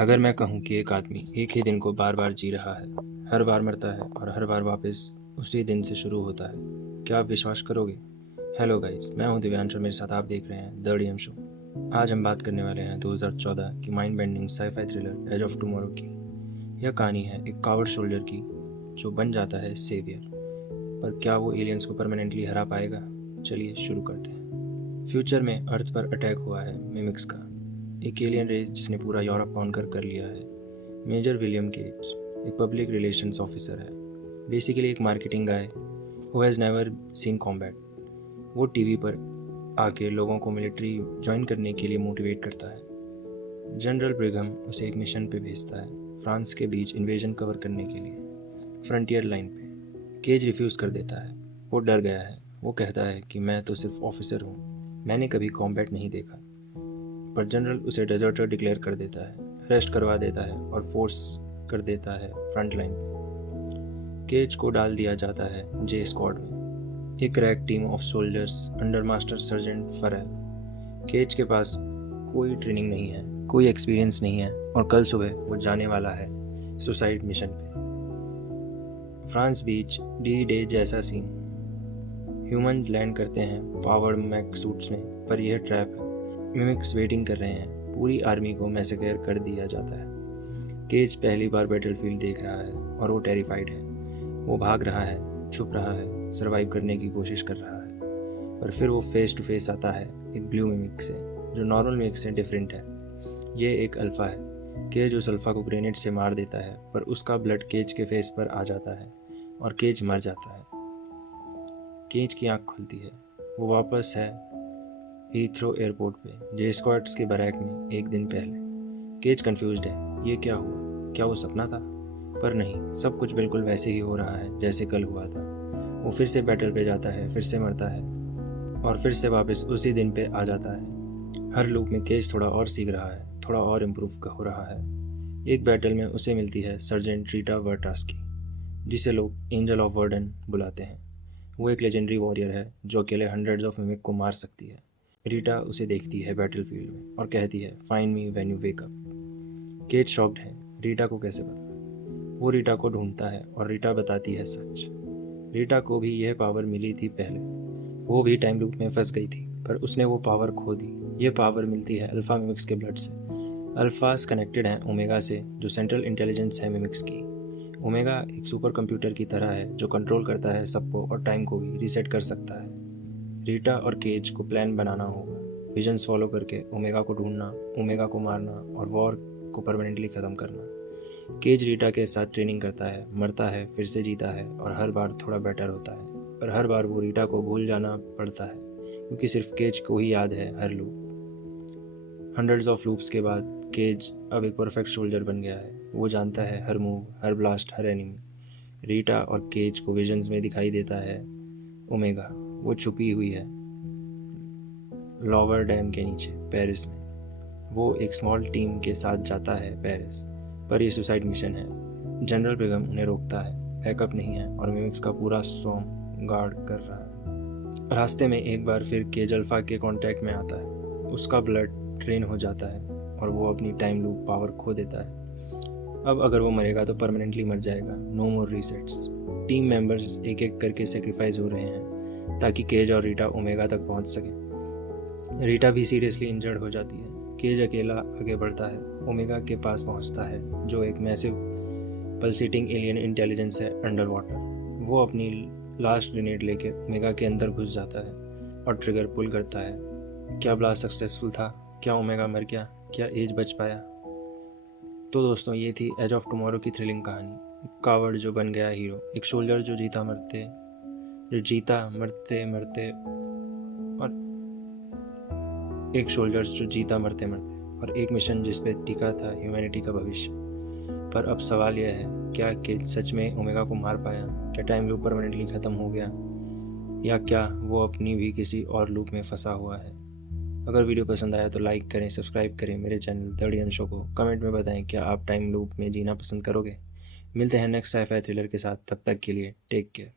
अगर मैं कहूँ कि एक आदमी एक ही दिन को बार बार जी रहा है, हर बार मरता है और हर बार वापस उसी दिन से शुरू होता है, क्या आप विश्वास करोगे? हेलो गाइस, मैं हूँ दिव्यांश और मेरे साथ आप देख रहे हैं द डीएम शो। आज हम बात करने वाले हैं 2014 की mind bending sci-fi thriller Edge of Tomorrow की। यह कहानी है एक कावर्ड सोल्जर की जो बन जाता है सेवियर। पर क्या वो एलियंस को परमानेंटली हरा पाएगा? चलिए शुरू करते हैं। फ्यूचर में अर्थ पर अटैक हुआ है मिमिक्स का, एक एलियन रेस जिसने पूरा यूरोप कॉन्कर कर लिया है। मेजर विलियम केज एक पब्लिक रिलेशंस ऑफिसर है, बेसिकली एक marketing guy who has never seen combat. वो टीवी पर आके लोगों को मिलिट्री ज्वाइन करने के लिए मोटिवेट करता है। जनरल ब्रिघम उसे एक मिशन पे भेजता है, फ्रांस के बीच इन्वेजन कवर करने के लिए फ्रंटियर लाइन पे। केज रिफ्यूज़ कर देता है, वो डर गया है। वो कहता है कि मैं तो सिर्फ ऑफिसर हूँ, मैंने कभी कॉम्बैट नहीं देखा। पर जनरल उसे डेजर्टर डिक्लेयर कर देता है, अरेस्ट करवा देता है और फोर्स कर देता है फ्रंट लाइन पे। केज को डाल दिया जाता है जे स्क्वाड में, एक crack team of soldiers under master sergeant Farell. Cage के पास कोई ट्रेनिंग नहीं है, कोई एक्सपीरियंस नहीं है और कल सुबह वो जाने वाला है सुसाइड मिशन पे। फ्रांस बीच डी डे जैसा सीन। ह्यूमंस लैंड करते हैं पावर्ड मैक सूट्स में, पर यह ट्रैप है। मिमिक्स वेटिंग कर रहे हैं, पूरी आर्मी को मैसेकर कर दिया जाता है। केज पहली बार बैटलफील्ड देख रहा है और वो टेरिफाइड है। वो भाग रहा है, छुप रहा है, सरवाइव करने की कोशिश कर रहा है। पर फिर वो फेस टू फेस आता है एक ब्लू मिमिक से, जो नॉर्मल मिमिक से डिफरेंट है। ये एक अल्फ़ा है। केज उस अल्फ़ा को ग्रेनेड से मार देता है, पर उसका ब्लड केज के फेस पर आ जाता है और केज मर जाता है। केज की आँख खुलती है, वो वापस है हीथ्रो एयरपोर्ट पे जे स्क्वाड्स के बैरक में एक दिन पहले। केज कंफ्यूज्ड है, ये क्या हुआ? क्या वो सपना था? पर नहीं, सब कुछ बिल्कुल वैसे ही हो रहा है जैसे कल हुआ था। वो फिर से बैटल पे जाता है, फिर से मरता है और फिर से वापस उसी दिन पे आ जाता है। हर लूप में केज थोड़ा और सीख रहा है, थोड़ा और इम्प्रूव हो रहा है। एक बैटल में उसे मिलती है सर्जेंट रीटा वर्टास्की, जिसे लोग एंजल ऑफ वर्डन बुलाते हैं। वो एक लेजेंडरी वॉरियर है जो अकेले हंड्रेड्स ऑफ मिमिक को मार सकती है। रीटा उसे देखती है बैटलफील्ड में और कहती है, find me when you wake up. Cage shocked है, रीटा को कैसे पता? वो रीटा को ढूंढता है और रीटा बताती है सच। रीटा को भी यह पावर मिली थी पहले, वो भी टाइम लूप में फंस गई थी, पर उसने वो पावर खो दी। ये पावर मिलती है अल्फ़ा मिमिक्स के ब्लड से। अल्फ़ास कनेक्टेड हैं ओमेगा से, जो सेंट्रल इंटेलिजेंस है मिमिक्स की। ओमेगा एक सुपर कंप्यूटर की तरह है जो कंट्रोल करता है सबको और टाइम को भी रीसेट कर सकता है। रीटा और केज को प्लान बनाना होगा, विजन्स फॉलो करके ओमेगा को ढूंढना, ओमेगा को मारना और वॉर को परमानेंटली ख़त्म करना। केज रीटा के साथ ट्रेनिंग करता है, मरता है, फिर से जीता है और हर बार थोड़ा बेटर होता है। पर हर बार वो रीटा को भूल जाना पड़ता है, क्योंकि सिर्फ केज को ही याद है हर लूप। हंड्रेड्स ऑफ लूप्स के बाद केज अब एक परफेक्ट सोल्जर बन गया है। वो जानता है हर मूव, हर ब्लास्ट, हर एनिमी। रीटा और केज को विजन्स में दिखाई देता है ओमेगा। वो छुपी हुई है लॉवर डैम के नीचे पेरिस में। वो एक स्मॉल टीम के साथ जाता है पेरिस, पर ये सुसाइड मिशन है। जनरल बेगम उन्हें रोकता है, बैकअप नहीं है और मिमिक्स का पूरा स्वॉर्म गार्ड कर रहा है। रास्ते में एक बार फिर केज अल्फा के कांटेक्ट में आता है, उसका ब्लड ड्रेन हो जाता है और वो अपनी टाइम लूप पावर खो देता है। अब अगर वो मरेगा तो परमानेंटली मर जाएगा, नो मोर रीसेट्स। टीम मेंबर्स एक एक करके सेक्रीफाइस हो रहे हैं ताकि केज और रीटा ओमेगा तक पहुंच सके। रीटा भी सीरियसली इंजर्ड हो जाती है। केज अकेला आगे बढ़ता है, ओमेगा के पास पहुंचता है, जो एक मैसिव पल्सेटिंग एलियन इंटेलिजेंस है अंडर वाटर। वो अपनी लास्ट ग्रेनेड लेके ओमेगा के अंदर घुस जाता है और ट्रिगर पुल करता है। क्या ब्लास्ट सक्सेसफुल था? क्या ओमेगा मर गया? क्या एज बच पाया? तो दोस्तों, ये थी एज ऑफ टुमारो की थ्रिलिंग कहानी। एक कावर्ड जो बन गया हीरो, एक सोल्जर जो जीता मरते और एक सोल्जर्स जो जीता मरते और एक मिशन जिसपे टिका था ह्यूमैनिटी का भविष्य। पर अब सवाल यह है, क्या केज सच में ओमेगा को मार पाया? क्या टाइम लूप परमानेंटली ख़त्म हो गया, या क्या वो अपनी भी किसी और लूप में फंसा हुआ है? अगर वीडियो पसंद आया तो लाइक करें, सब्सक्राइब करें मेरे चैनल द डीएम शो को। कमेंट में बताएं क्या आप टाइम लूप में जीना पसंद करोगे। मिलते हैं नेक्स्ट साइ-फाई थ्रिलर के साथ, तब तक के लिए टेक केयर।